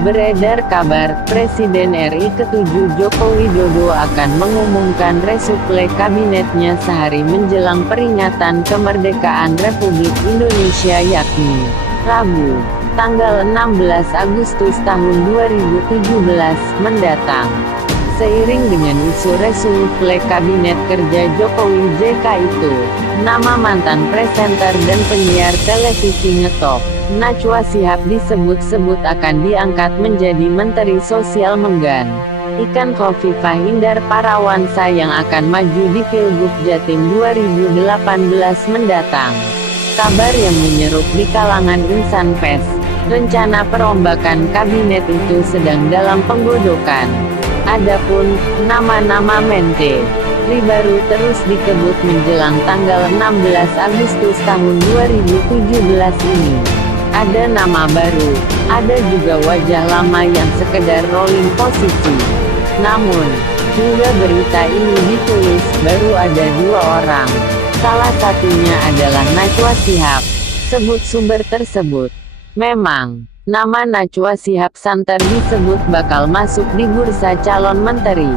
Beredar kabar, Presiden RI ke-7 Joko Widodo akan mengumumkan reshuffle kabinetnya sehari menjelang peringatan kemerdekaan Republik Indonesia yakni Rabu, tanggal 16 Agustus tahun 2017 mendatang. Seiring dengan isu reshuffle Kabinet Kerja Jokowi JK itu, nama mantan presenter dan penyiar televisi ngetop, Najwa Shihab disebut-sebut akan diangkat menjadi Menteri Sosial menggantikan Khofifah Indar Parawansa yang akan maju di Pilgub Jatim 2018 mendatang. Kabar yang menyerup di kalangan insan pers, rencana perombakan kabinet itu sedang dalam penggodokan. Adapun nama-nama menteri baru terus dikebut menjelang tanggal 16 Agustus tahun 2017 ini. Ada nama baru, ada juga wajah lama yang sekedar rolling posisi. Namun, hingga berita ini ditulis, baru ada 2 orang. Salah satunya adalah Najwa Shihab, sebut sumber tersebut. Memang, nama Najwa Shihab santer disebut bakal masuk di bursa calon menteri.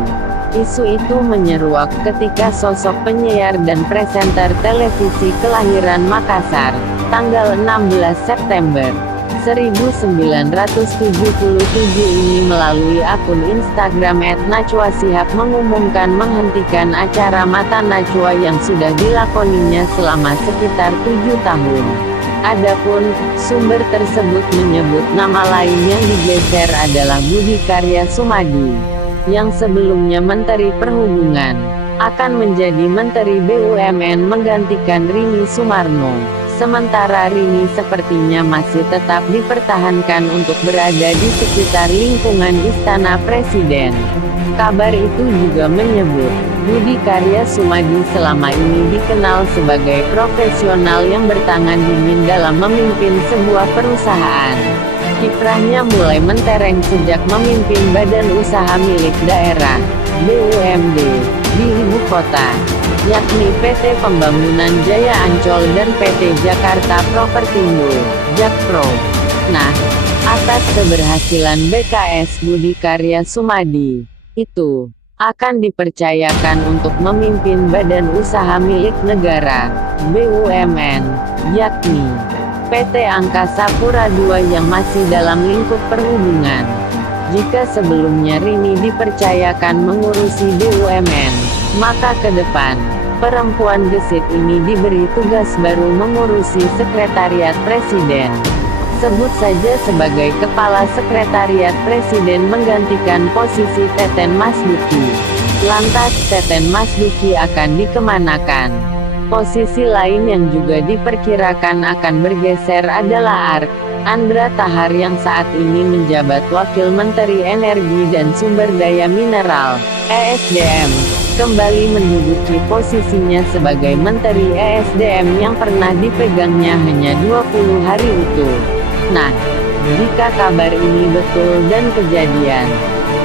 Isu itu menyeruak ketika sosok penyiar dan presenter televisi kelahiran Makassar, tanggal 16 September 1977 ini melalui akun Instagram @najwashihab mengumumkan menghentikan acara Mata Najwa yang sudah dilakoninya selama sekitar 7 tahun. Adapun, sumber tersebut menyebut nama lain yang digeser adalah Budi Karya Sumadi, yang sebelumnya Menteri Perhubungan, akan menjadi Menteri BUMN menggantikan Rini Sumarno. Sementara Rini sepertinya masih tetap dipertahankan untuk berada di sekitar lingkungan Istana Presiden. Kabar itu juga menyebut, Budi Karya Sumadi selama ini dikenal sebagai profesional yang bertangan dingin dalam memimpin sebuah perusahaan. Kiprahnya mulai mentereng sejak memimpin badan usaha milik daerah, BUMD, di ibu kota, yakni PT Pembangunan Jaya Ancol dan PT Jakarta Propertindo, Jakpro. Nah, atas keberhasilan BKS Budi Karya Sumadi itu akan dipercayakan untuk memimpin badan usaha milik negara, BUMN, yakni PT Angkasa Pura II yang masih dalam lingkup perhubungan. Jika sebelumnya Rini dipercayakan mengurusi BUMN, maka ke depan, perempuan gesit ini diberi tugas baru mengurusi Sekretariat Presiden. Sebut saja sebagai Kepala Sekretariat Presiden menggantikan posisi Teten Masduki. Lantas Teten Masduki akan dikemanakan? Posisi lain yang juga diperkirakan akan bergeser adalah Andra Tahar yang saat ini menjabat Wakil Menteri Energi dan Sumber Daya Mineral, ESDM, kembali menduduki posisinya sebagai Menteri ESDM yang pernah dipegangnya hanya 20 hari utuh. Nah, jika kabar ini betul dan kejadian,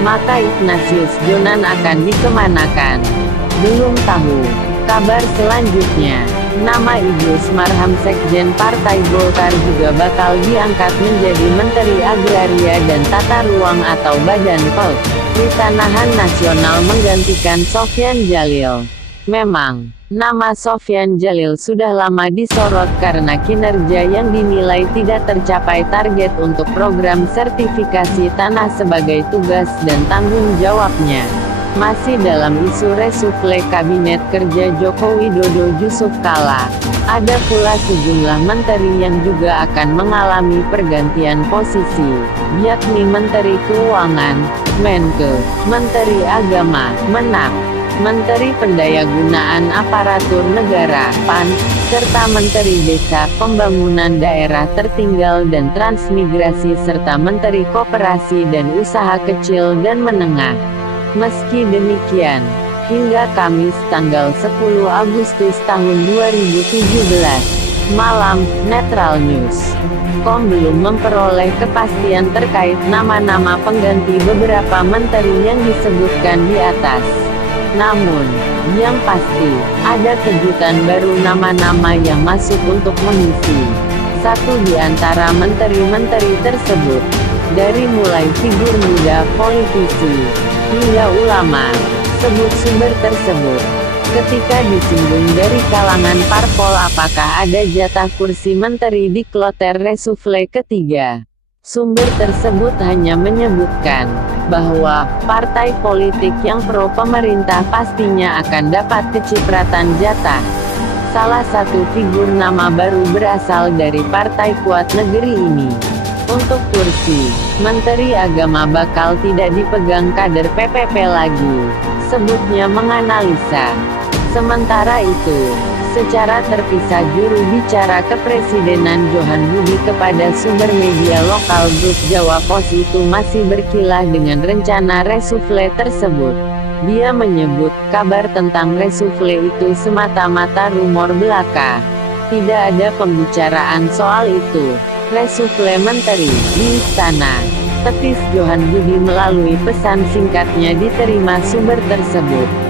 maka Ignatius Jonan akan dikemanakan? Belum tahu. Kabar selanjutnya, nama Idrus Marham Sekjen Partai Golkar juga bakal diangkat menjadi Menteri Agraria dan Tata Ruang atau Badan Pertanahan Nasional menggantikan Sofyan Djalil. Memang, nama Sofyan Djalil sudah lama disorot karena kinerja yang dinilai tidak tercapai target untuk program sertifikasi tanah sebagai tugas dan tanggung jawabnya. Masih dalam isu reshuffle Kabinet Kerja Joko Widodo Yusuf Kala, ada pula sejumlah menteri yang juga akan mengalami pergantian posisi, yakni Menteri Keuangan, Menke, Menteri Agama, Menak, Menteri Pendayagunaan Aparatur Negara, PAN, serta Menteri Desa, Pembangunan Daerah Tertinggal dan Transmigrasi serta Menteri Koperasi dan Usaha Kecil dan Menengah. Meski demikian, hingga Kamis tanggal 10 Agustus tahun 2017, malam, Netral News.com belum memperoleh kepastian terkait nama-nama pengganti beberapa menteri yang disebutkan di atas. Namun, yang pasti, ada kejutan baru nama-nama yang masuk untuk mengisi satu di antara menteri-menteri tersebut. Dari mulai figur muda, politisi, hingga ulama, sebut sumber tersebut. Ketika disinggung dari kalangan parpol apakah ada jatah kursi menteri di kloter reshuffle ketiga, sumber tersebut hanya menyebutkan bahwa partai politik yang pro pemerintah pastinya akan dapat kecipratan jatah. Salah satu figur nama baru berasal dari Partai Kuat Negeri ini. Untuk kursi Menteri Agama bakal tidak dipegang kader PPP lagi, sebutnya menganalisa. Sementara itu, secara terpisah juru bicara kepresidenan Johan Budi kepada sumber media lokal Grup Jawa Pos itu masih berkilah dengan rencana reshuffle tersebut. Dia menyebut, kabar tentang reshuffle itu semata-mata rumor belaka. Tidak ada pembicaraan soal itu. Reshuffle menteri di istana, tepis Johan Budi melalui pesan singkatnya diterima sumber tersebut.